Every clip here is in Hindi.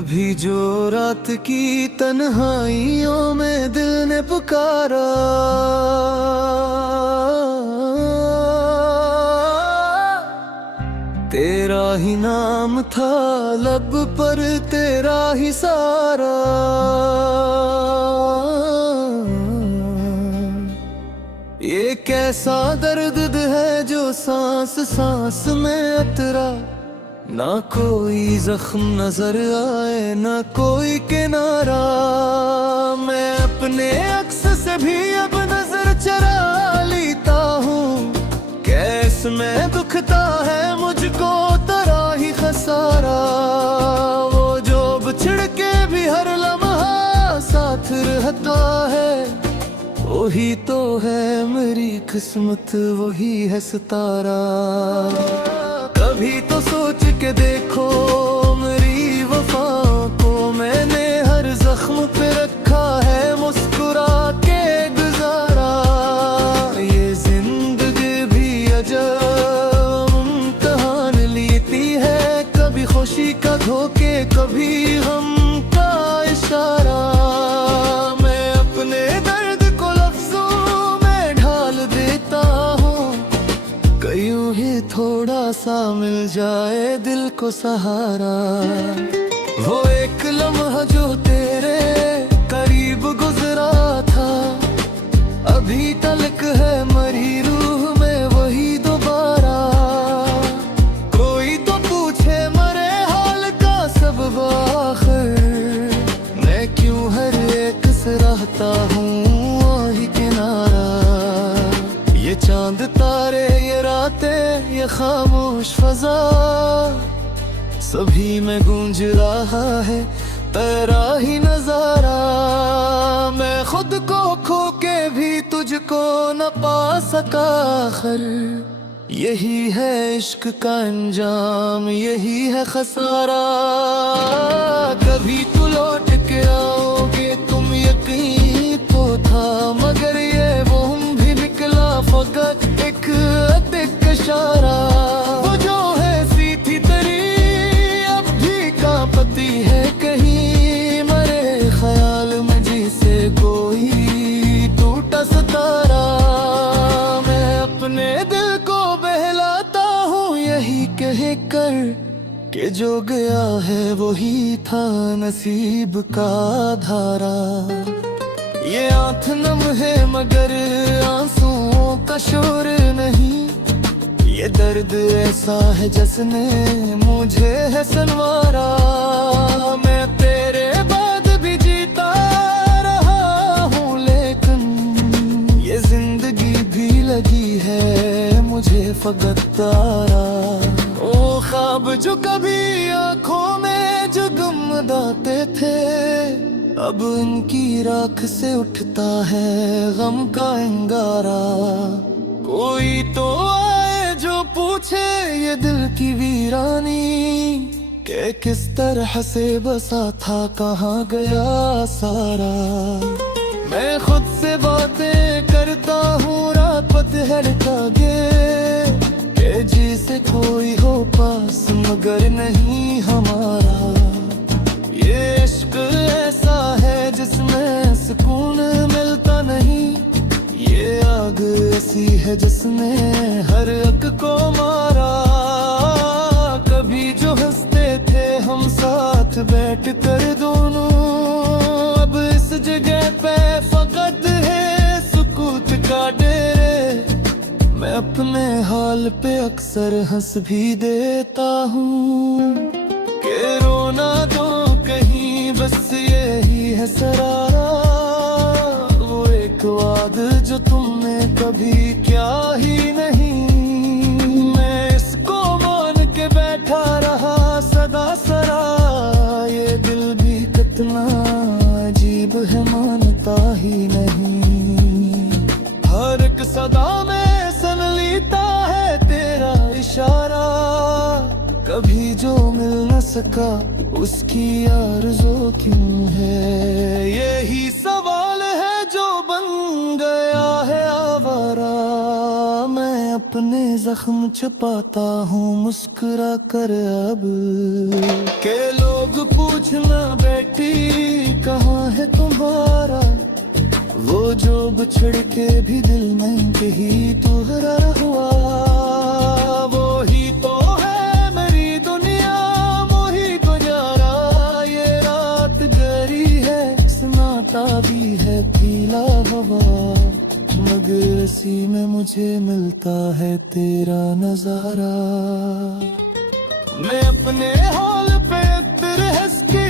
कभी जो रात की तन्हाइयों में दिल ने पुकारा, तेरा ही नाम था लब पर, तेरा ही सारा। ये कैसा दर्द है जो सांस सांस में अतरा, ना कोई जख्म नजर आए ना कोई किनारा। मैं अपने अक्स से भी अब नजर चरा लेता हूँ, कैस में दुखता है मुझको तेरा ही खसारा। वो जो बिछड़ के भी हर लम्हा साथ रहता है, वही तो है मेरी किस्मत, वही है सितारा। कभी तो सोच के देखो मेरी वफा को, मैंने हर जख्म पे रखा है मुस्कुरा के गुजारा। ये जिंदगी भी अजब इम्तिहान लेती है, कभी खुशी का धोखे कभी गम का इशारा। मैं अपने दर्द को लफ्जों में ढाल देता हूँ, यूं ही थोड़ा सा मिल जाए दिल को सहारा। वो एक लम्हा जो तेरे करीब गुजरा था, अभी तलक है मरी रूह में वही दोबारा। कोई तो पूछे मरे हाल का सबब आखिर, मैं क्यों हर एक से रहता हूँ वही किनारा। ये चांद तारे, ये रातें, ये खामोश फजा, सभी में गूंज रहा है तेरा ही नजारा। मैं खुद को खो के भी तुझको न पा सका आखिर, यही है इश्क का अंजाम, यही है खसारा। कभी तू लौट के आओगे तुम यकीन तो था, मगर ये वो भी निकला फकत एक इशारा। वो जो है सीधी तरी अब भी कांपती है कहीं, मरे ख्याल में जिसे कोई टूटा सितारा। मैं अपने दिल को बहलाता हूँ यही कह कर कि जो गया है वही था नसीब का धारा। ये आँख नम है मगर आंसुओं का शोर नहीं, ये दर्द ऐसा है जिसने मुझे है संवारा। मैं तेरे बाद भी जीता रहा हूँ, लेकिन ये जिंदगी भी लगी है मुझे फकत तारा। ओ ख्वाब जो कभी आँखों में जगमगाते थे, अब उनकी राख से उठता है गम का अंगारा। कोई तो आए जो पूछे ये दिल की वीरानी, के किस तरह से बसा था कहाँ गया सारा। मैं खुद से बातें करता हूँ रात पतझड़ का गे, के जी से कोई हो पास मगर नहीं हमारा। ये इश्क ऐसा है जिसमें सुकून मिलता नहीं, ये आग ऐसी है जिसने हर एक को मारा। कभी जो हंसते थे हम साथ बैठ कर दोनों, अब इस जगह पे फकत है सुकूत का डेरे। मैं अपने हाल पे अक्सर हंस भी देता हूँ कि रोना दो कहीं, बस यही है सरारा। वो एक वाद जो तुमने कभी क्या ही नहीं, मैं इसको मान के बैठा रहा सदा सरा। ये दिल भी कितना अजीब है मानता ही नहीं, हर एक सदा में सन लेता है तेरा इशारा। कभी जो मिल न सका उसकी आरज़ू क्यों है, यही सवाल है जो बन गया है आवारा। मैं अपने जख्म छुपाता हूँ मुस्कुरा कर अब। के लोग पूछना बेटी कहाँ है तुम्हारा, वो जो बिछड़ के भी दिल में कहीं तुहरा हुआ। वो ही तो है मेरी दुनिया, मोही गुजारा। ये रात गहरी है, सन्नाटा भी है, पीला हवा, मगर इसी में मुझे मिलता है तेरा नजारा। मैं अपने हाल पे तेरे हंस के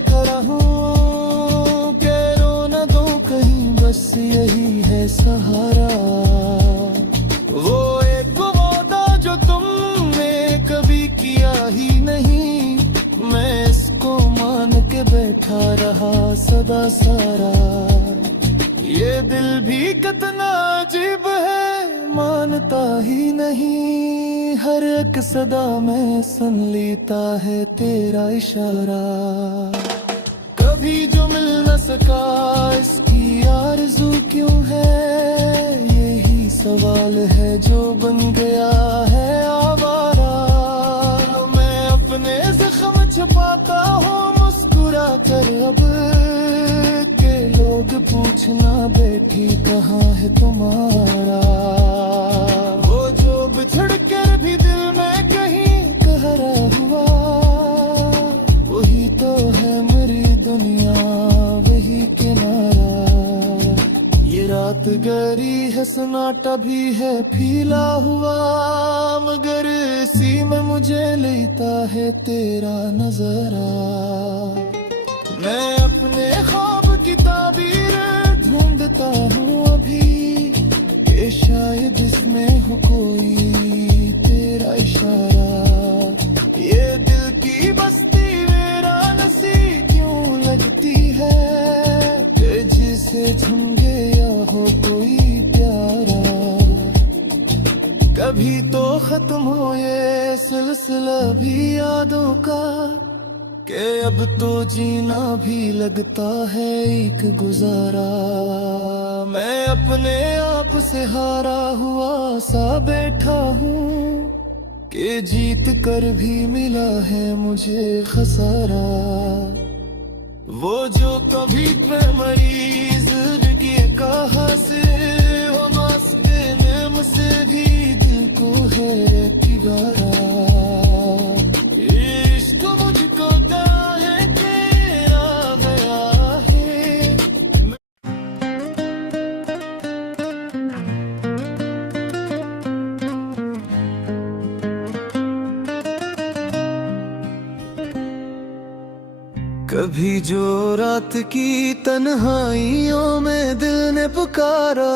कर हूँ, के रो न दो कहीं, बस यही है सहारा। वो एक वादा जो तुमने कभी किया ही नहीं, मैं इसको मान के बैठा रहा सदा सारा। ये दिल भी कितना अजीब है, मानता ही नहीं, हर एक सदा में सुन लेता है तेरा इशारा। कभी जो मिल न सका इसकी आरज़ू क्यों है, यही सवाल है जो बन गया है आवारा। मैं अपने जख्म छुपाता हूँ मुस्कुरा कर अब, के लोग पूछना बेटी कहाँ है तुम्हारा। वो जो बिछड़ कर भी दिल में कहीं कहरा हुआ, वही तो है मेरी दुनिया, वही किनारा। ये रात गहरी है, सन्नाटा भी है, फीला हुआ, मगर इसी में मुझे लेता है तेरा नजरा। मैं अपने ख्वाब की ताबीर ढूंढता हूँ अभी, कि शायद इसमें हो कोई तेरा इशारा। ये दिल की बस्ती मेरा नसी क्यों लगती है, कि जिसे झूम गया हो कोई प्यारा। कभी तो खत्म हो ये सिलसिला भी यादों का, कि अब तो जीना भी लगता है एक गुजारा। मैं अपने आप से हारा हुआ सा बैठा हूँ, कि जीत कर भी मिला है मुझे खसारा। वो जो कभी पे मरीज के कहा से हो, मास्ते में मुझसे भी दिल को है पिघारा। कभी जो रात की तन्हाइयों में दिल ने पुकारा,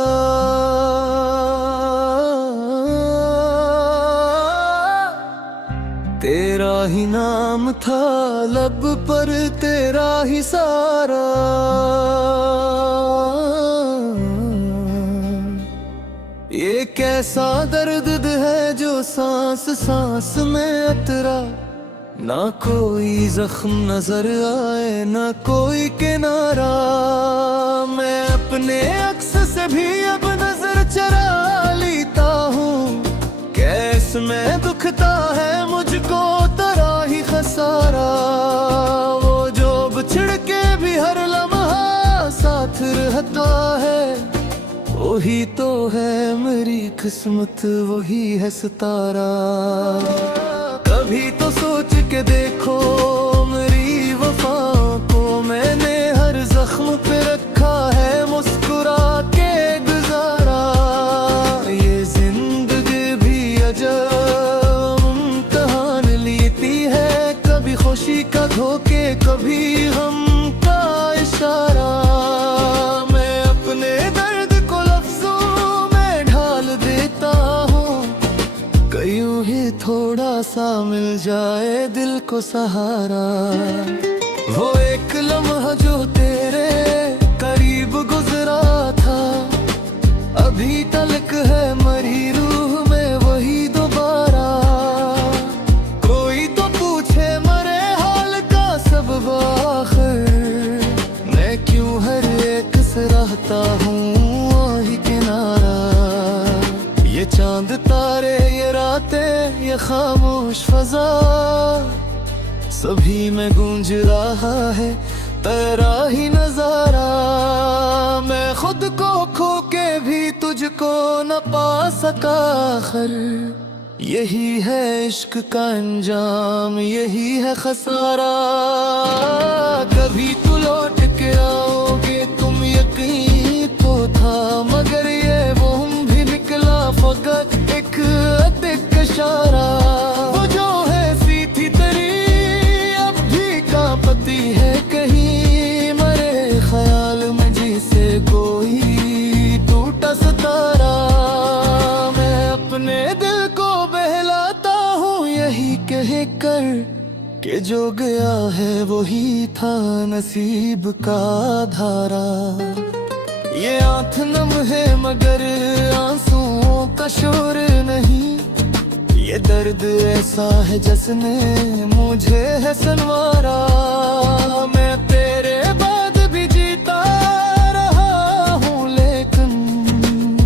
तेरा ही नाम था लब पर, तेरा ही सारा। ये कैसा दर्द है जो सांस सांस में अतरा, ना कोई जख्म नजर आए ना कोई किनारा। मैं अपने अक्स से भी अब नजर चरा लेता हूँ, कैस में दुखता है मुझको तेरा ही खसारा। वो जो बिछड़ के भी हर लम्हा साथ रहता है, वही तो है मेरी किस्मत, वही है सितारा। कभी तो सोच के देखो मेरी वफाओं को, मैंने हर जख्म पे रखा है मुस्कुरा के गुजारा। ये जिंदगी भी अजब इम्तिहान लेती है, कभी खुशी का धोखे कभी हम का इशारा। मैं अपने दर्द को लफ्जों में ढाल देता हूँ, यूं ही थोड़ा सा मिल जाए दिल को सहारा। वो एक लम्हा जो तेरे करीब गुजरा था, अभी तलक है मरी रूह में वही दोबारा। कोई तो पूछे मरे हाल का सबब आखिर, मैं क्यों हर एक से रहता हूँ वही किनारा। ये चांद तारे ये खामोश फजा, सभी में गूंज रहा है तेरा ही नजारा। मैं खुद को खो के भी तुझको न पा सका आखिर, यही है इश्क का अंजाम, यही है खसारा। कभी तू लौट के आओगे तुम यकीन तो था, मगर ये वहम भी निकला फकत एक अतिक इशारा। वो जो है सीधी तरी अब भी कांपती है कहीं, मरे ख्याल में जिसे कोई टूटा सितारा। मैं अपने दिल को बहलाता हूँ यही कह कर कि जो गया है वही था नसीब का धारा। ये आंख नम है मगर आंसुओं का शोर नहीं, ये दर्द ऐसा है जिसने मुझे है संवारा। मैं तेरे बाद भी जीता रहा हूँ लेकिन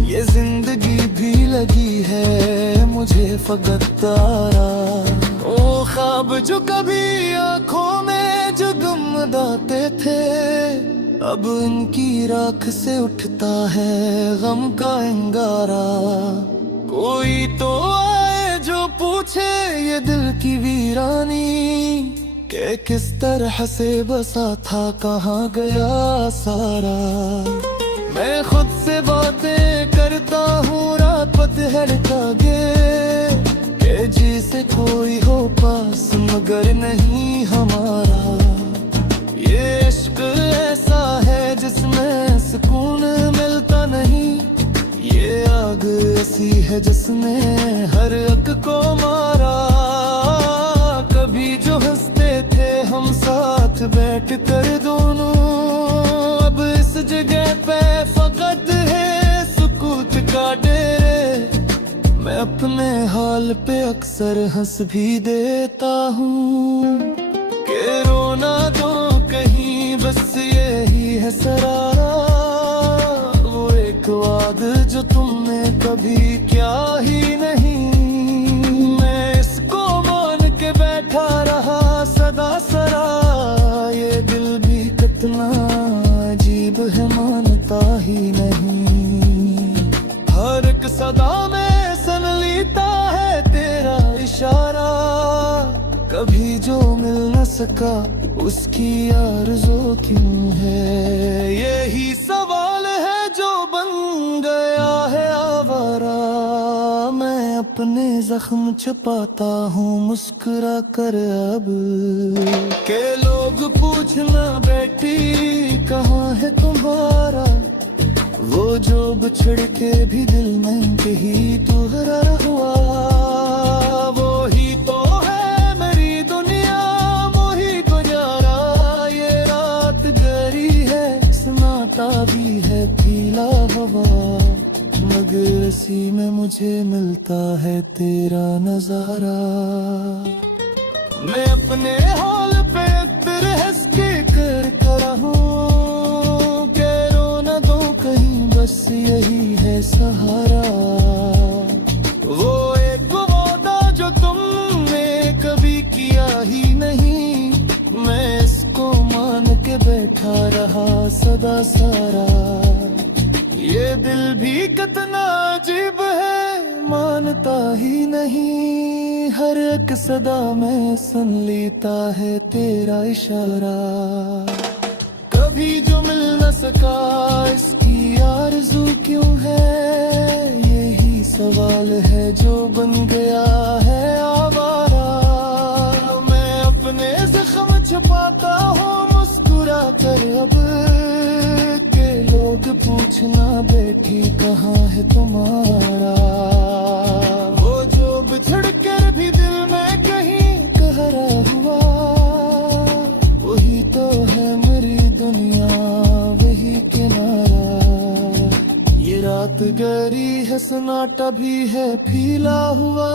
ये जिंदगी भी लगी है मुझे फकत तारा। ओ ख्वाब जो कभी आंखों में जगमगाते थे, अब इनकी राख से उठता है गम का अंगारा। कोई तो आए जो पूछे ये दिल की वीरानी, कि किस तरह से बसा था कहाँ गया सारा। मैं खुद से बातें करता हूँ रात पतझड़ का गे, कि जी से कोई हो पास मगर नहीं हमारा। ये इश्क ऐसा है जिसमें सुकून मिलता नहीं, ये आग ऐसी है जिसने हर एक को मारा। कभी जो हंसते थे हम साथ बैठ कर दोनों, अब इस जगह पे फकत है सुकूत का डेरे। मैं अपने हाल पे अक्सर हंस भी देता हूँ कि रोना दो कहीं बस यही है सरारा। वो एक वाद जो तुमने कभी क्या ही नहीं, मैं इसको मान के बैठा रहा सदा सरा। ये दिल भी कितना अजीब है मानता ही नहीं, हर एक सदा में सन लेता है तेरा इशारा। कभी जो मिल न सका उसकी आरज़ू क्यों है, यही सवाल है जो बन गया है आवारा। मैं अपने जख्म छुपाता हूँ मुस्कुरा कर अब, के लोग पूछना बेटी कहाँ है तुम्हारा। वो जो बिछड़ के भी दिल में कहीं तुहरा हुआ, वो ही तो है मेरी दुनिया मोही गुजारा। ये रात गहरी है सन्नाटा भी है पीला हवा, मगर इसी में मुझे मिलता है तेरा नजारा। मैं अपने हाल पे अक्सर हंस के करता रहूं, के रोना दो कहीं बस यही है सहारा। वो एक वादा जो तुमने कभी किया ही नहीं, मैं इसको मान के बैठा रहा सदा सारा। ये दिल भी कितना अजीब है मानता ही नहीं, हर एक सदा में सुन लेता है तेरा इशारा। कभी जो मिल न सका इसकी आरज़ू क्यों है, यही सवाल है जो बन गया है आवारा। मैं अपने जख्म छुपाता हूँ मुस्कुरा कर अब, के लोग पूछना बेटी कहाँ है तुम्हारा। वो जो बिछड़ कर भी दिल में कहीं कहरा हुआ, वही तो है मेरी दुनिया वही किनारा। ये रात गहरी है सन्नाटा भी है फीला हुआ,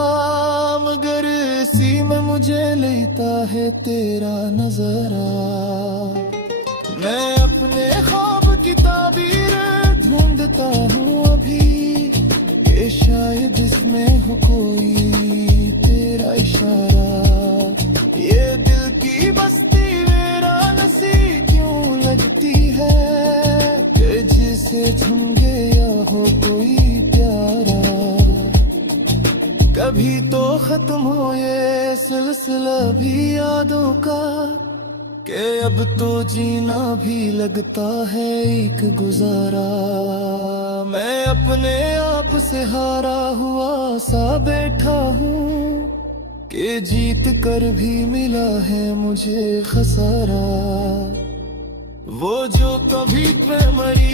मगर इसी में मुझे लेता है तेरा नजरा। मैं अपने ख्वाब की ताबीर ढूंढता हूँ अभी, कि शायद इसमें हो कोई तेरा खत्म हो ये सिलसिला भी यादों का, कि अब तो जीना भी लगता है एक गुजारा। मैं अपने आप से हारा हुआ सा बैठा हूँ, कि जीत कर भी मिला है मुझे खसारा। वो जो कभी पे मरी